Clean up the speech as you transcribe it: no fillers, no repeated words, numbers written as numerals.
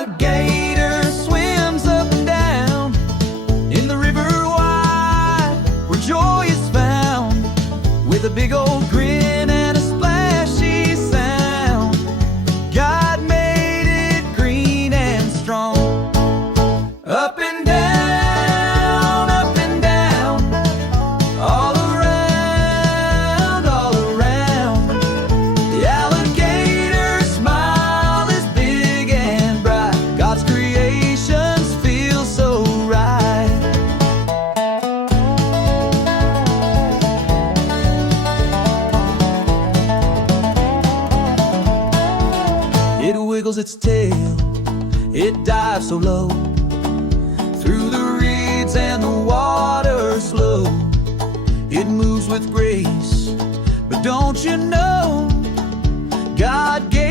alligator swims up and down in the river wide, where joy is found, with a big old grin and a splashy sound. God made it green and strong. Up and down, all around, all around. The alligator smile is big and bright. God's creations feel so right. It wiggles its tail, it dives so low, through the reeds and the water slow. It moves with grace, but don't you know, God gave